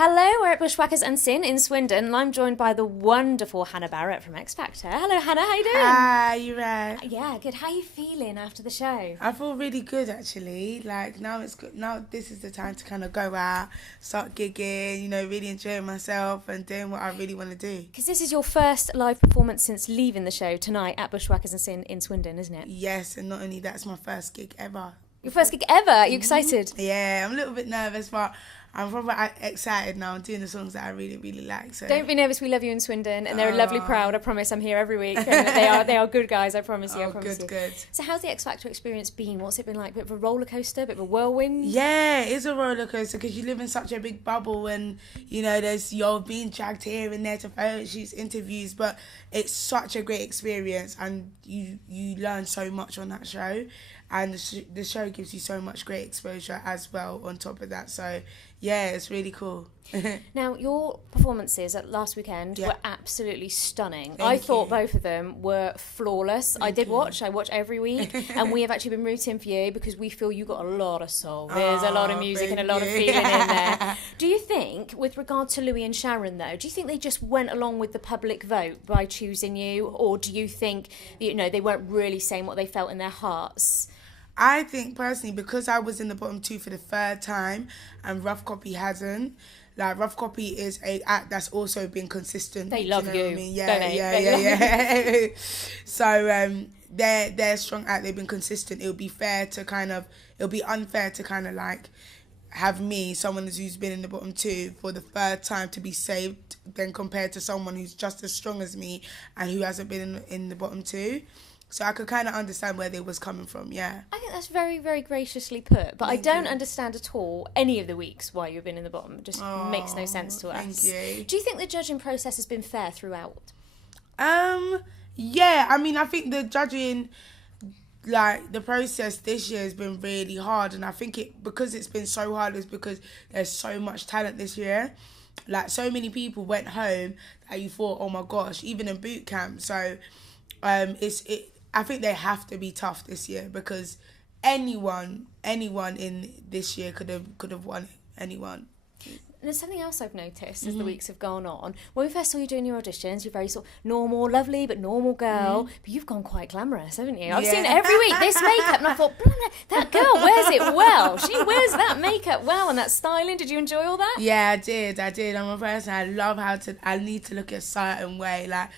Hello, we're at Bushwhackers and Sin in Swindon, and I'm joined by the wonderful Hannah Barrett from X Factor. Hello, Hannah, how you doing? Hi, you right? Yeah, good. How are you feeling after the show? I feel really good, actually. Like, now it's good. Now this is the time to kind of go out, start gigging, you know, really enjoying myself and doing what I really want to do. Because this is your first live performance since leaving the show tonight at Bushwhackers and Sin in Swindon, isn't it? Yes, and not only that, it's my first gig ever. Your first gig ever? Are you excited? Yeah, I'm a little bit nervous, but I'm probably excited now. I'm doing the songs that I really, really like. So Don't be nervous. We love you in Swindon, and they're a lovely crowd. I promise. I'm here every week. And they are good guys. I promise you. I promise you. Good. So, how's the X Factor experience been? What's it been like? A bit of a roller coaster, a bit of a whirlwind. Yeah, it's a roller coaster because you live in such a big bubble, and you know you're being dragged here and there to photo shoots, interviews. But it's such a great experience, and you learn so much on that show. And the show gives you so much great exposure as well on top of that. So, yeah, it's really cool. Now, your performances at last weekend were absolutely stunning. I thought both of them were flawless. I watch every week. And we have actually been rooting for you because we feel you got a lot of soul. There's a lot of music and a lot of feeling in there. Do you think, with regard to Louie and Sheeran, though, do you think they just went along with the public vote by choosing you? Or do you think, you know, they weren't really saying what they felt in their hearts? I think personally, because I was in the bottom two for the third time and Rough Copy hasn't, like Rough Copy is a act that's also been consistent. They love you. What I mean? Yeah, don't they? yeah. So they're a strong act. They've been consistent. It would be unfair to kind of like have me, someone who's been in the bottom two for the third time, to be saved than compared to someone who's just as strong as me and who hasn't been in the bottom two. So I could kind of understand where they was coming from, yeah. I think that's very, very graciously put. But I don't understand at all any of the weeks why you've been in the bottom. It just makes no sense to us. Thank you. Do you think the judging process has been fair throughout? Yeah. I mean, I think the judging, like, the process this year has been really hard. And I think because it's been so hard is because there's so much talent this year. Like, so many people went home that you thought, oh my gosh, even in boot camp. So I think they have to be tough this year because anyone in this year could have won it. Anyone. There's something else I've noticed as the weeks have gone on. When we first saw you doing your auditions, you're very sort of normal, lovely, but normal girl. But you've gone quite glamorous, haven't you? I've seen it every week, this makeup, and I thought, that girl wears it well. She wears that makeup well and that styling. Did you enjoy all that? Yeah, I did. I'm a person, I need to look a certain way, like,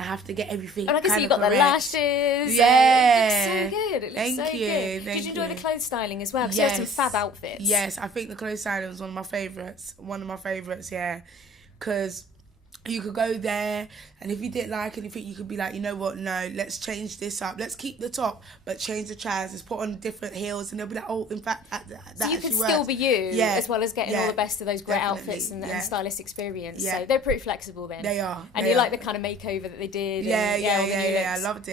I have to get everything. And I can see you got the lashes. Yeah. It looks so good. Thank you. Did you enjoy the clothes styling as well? Because you have some fab outfits. Yes, I think the clothes styling was one of my favourites, yeah. Because you could go there, and if you didn't like anything, you could be like, you know what, no, let's change this up. Let's keep the top, but change the trousers, put on different heels, and they'll be like, oh, in fact, that so you can still be you, as well as getting all the best of those great outfits and stylist experience. So they're pretty flexible then. They are. And you like the kind of makeover that they did. Yeah. I loved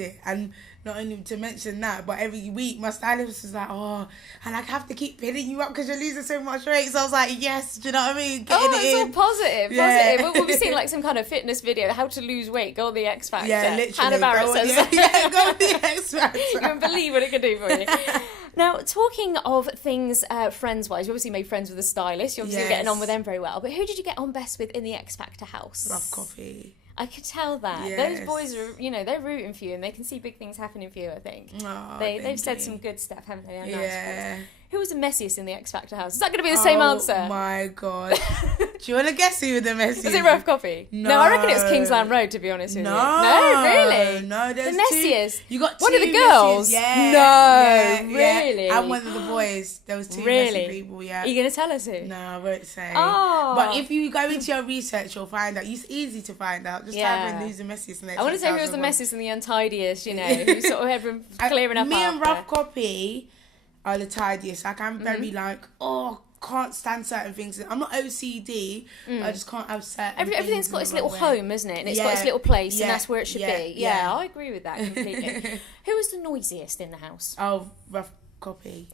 it. And not only to mention that, but every week my stylist was like, oh, and I have to keep pinning you up because you're losing so much weight. So I was like, yes, do you know what I mean? It's all positive. We'll be seeing like some kind of fitness video, how to lose weight, go on the X Factor. Yeah, literally. Hannah Barrett says that. Go on the X Factor. You won't believe what it can do for you. Now, talking of things friends-wise, you obviously made friends with a stylist. You're obviously getting on with them very well. But who did you get on best with in the X Factor house? Rough Copy. I could tell that. Yes. Those boys are, they're rooting for you and they can see big things happening for you, I think. Oh, they've said some good stuff, haven't they? Yeah. Who was the messiest in the X Factor house? Is that going to be the same answer? Oh my God. Do you want to guess who the messiest? Was it Rough Copy? No, I reckon it was Kingsland Road, to be honest with you. No, really? No, there's the messiest. You got two. One of the girls? Yeah. No, really? Yeah. And one of the boys. There was two messy people, yeah. Are you going to tell us who? No, I won't say. Oh. But if you go into your research, you'll find out. It's easy to find out. Just type in who's the messiest. I want to say who was the messiest and the untidiest, who sort of everyone clearing up Me after. and Rough Copy are the tidiest. Like, I'm very can't stand certain things. I'm not OCD, but I just can't have certain everything's got its little home, isn't it? And it's got its little place, and that's where it should be. Yeah, I agree with that completely. Who was the noisiest in the house? Oh, Rough Copy.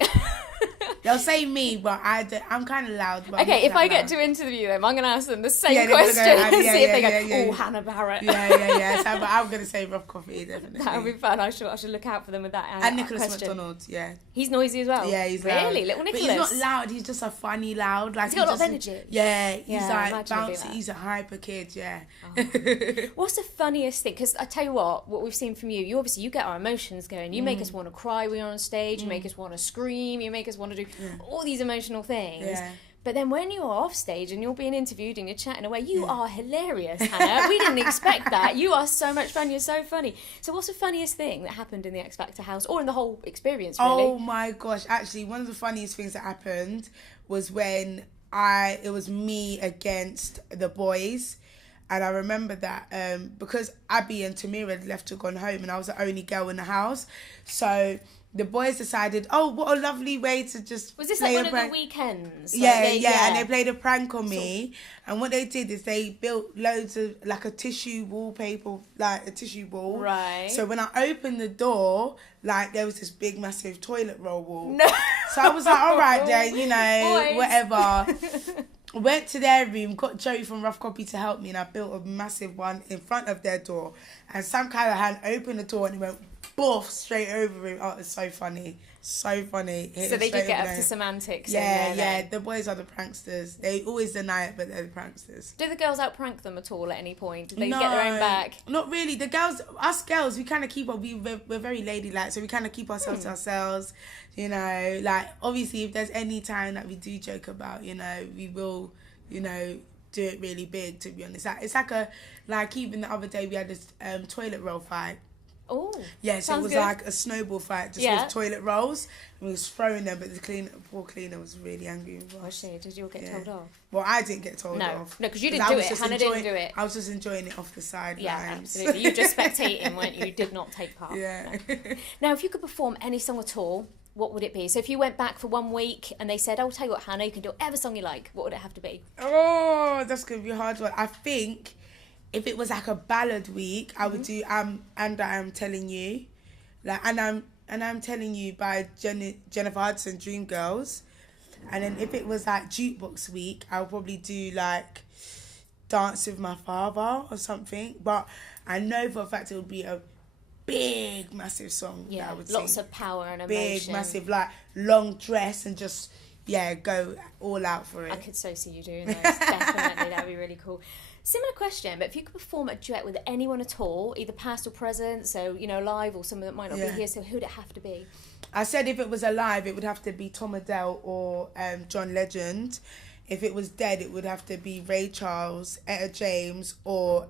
They'll say me, but I'm kind of loud. But okay, if I get to interview them, I'm going to ask them the same question and see if they go, Hannah Barrett. Yeah. So, but I'm going to say Rough Coffee, definitely. That would be fun. I should look out for them with that. And Nicholas question. McDonald, yeah. He's noisy as well. Yeah, he's loud. Really? Little Nicholas? But he's not loud, he's just a funny loud. Like, he's got a lot of energy. Yeah, he's like bouncy. He's a hyper kid, yeah. Oh. What's the funniest thing? Because I tell you what we've seen from you obviously, you get our emotions going. You make us want to cry when you're on stage. You make us want to scream. You make us want to do all these emotional things. Yeah. But then when you're off stage and you're being interviewed and you're chatting away, you are hilarious, Hannah. We didn't expect that. You are so much fun. You're so funny. So what's the funniest thing that happened in the X Factor house or in the whole experience, really? Oh, my gosh. Actually, one of the funniest things that happened was when it was me against the boys. And I remember that because Abby and Tamira had left to gone home and I was the only girl in the house. So the boys decided, oh, what a lovely way to just Was this like one of the weekends? Yeah, and they played a prank on me. And what they did is they built loads of, like a tissue wallpaper, like a tissue wall. Right. So when I opened the door, like there was this big, massive toilet roll wall. No. So I was like, all right then, Boys. whatever. Went to their room, got Joey from Rough Copy to help me, and I built a massive one in front of their door. And Sam Callahan opened the door and it went boof straight over him. Oh, it's so funny. So funny. So they did get up to semantics. Yeah. The boys are the pranksters. They always deny it, but they're the pranksters. Do the girls out prank them at all at any point? Did they get their own back? Not really. The girls, us girls, we kind of keep we're very ladylike, so we kind of keep ourselves to ourselves. Like obviously if there's any time that we do joke about, we will, do it really big, to be honest. It's like even the other day we had this toilet roll fight. Oh, yeah, so it was good. Like a snowball fight just with toilet rolls. And we was throwing them, but the poor cleaner was really angry with us. Was she? Did you all get told off? Well, I didn't get told off. No, because you didn't do it. Hannah didn't do it. I was just enjoying it off the sidelines. Yeah, absolutely. You were just spectating, weren't you? You did not take part. Yeah. No. Now, if you could perform any song at all, what would it be? So if you went back for 1 week and they said, "Oh, tell you what, Hannah, you can do whatever song you like," what would it have to be? Oh, that's going to be a hard one. I think if it was like a ballad week, I would do And I'm Telling You. And I'm Telling You by Jennifer Hudson, Dreamgirls. And then if it was like jukebox week, I would probably do like Dance with My Father or something. But I know for a fact it would be a big, massive song that I would sing. Lots of power and Big, emotion. massive, like long dress and just, go all out for it. I could so see you doing those. Definitely, that would be really cool. Similar question, but if you could perform a duet with anyone at all, either past or present, so, live or someone that might not be here, so who would it have to be? I said if it was alive, it would have to be Tom Adele or John Legend. If it was dead, it would have to be Ray Charles, Etta James, or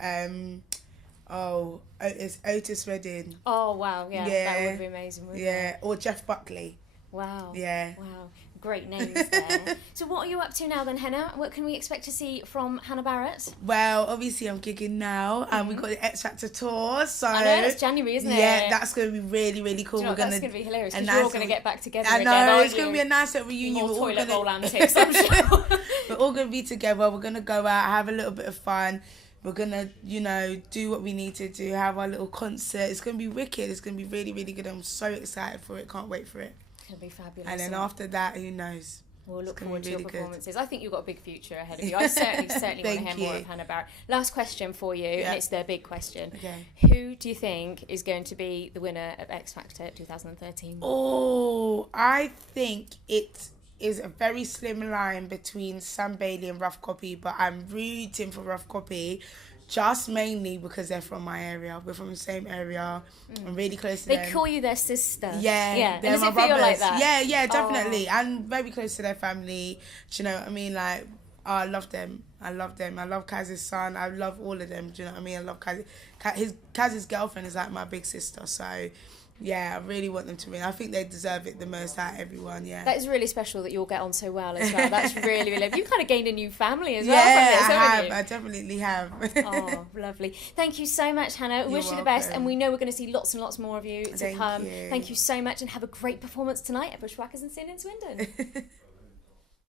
it's Otis Redding. Oh, wow, yeah. That would be amazing, wouldn't it? Or Jeff Buckley. Wow. Yeah. Wow. Great names there. So what are you up to now then, Hannah? What can we expect to see from Hannah Barrett? Well, obviously I'm gigging now and we've got the X Factor tour. So I know, it's January, isn't it? Yeah, that's going to be really, really cool. That's going to be hilarious because nice you're all going to get back together again, aren't it's going to be a nice little reunion. More toilet roll antics, I'm sure. We're all going to be together. We're going to go out, have a little bit of fun. We're going to, do what we need to do, have our little concert. It's going to be wicked. It's going to be really, really good. I'm so excited for it. Can't wait for it. It's going to be fabulous. And then after that, who knows? We'll look forward to your performances. Good. I think you've got a big future ahead of you. I certainly want to hear more of Hannah Barrett. Last question for you, and it's the big question. Okay. Who do you think is going to be the winner of X Factor 2013? Oh, I think it is a very slim line between Sam Bailey and Rough Copy, but I'm rooting for Rough Copy. Just mainly because they're from my area. We're from the same area. I'm really close to them. They call you their sister. Yeah. They're my brothers. Like that? Yeah, definitely. I'm very close to their family. Do you know what I mean? Like, I love them. I love Kaz's son. I love all of them. Do you know what I mean? I love Kaz. Kaz's girlfriend is like my big sister. So, yeah, I really want them to win. I think they deserve it the most out of everyone, yeah. That is really special that you all get on so well as well. That's really, really... You kind of gained a new family as well from this, I definitely have. Oh, lovely. Thank you so much, Hannah. Wish you the best. And we know we're going to see lots and lots more of you to come. Thank you so much and have a great performance tonight at Bushwhackers and Sin in Swindon.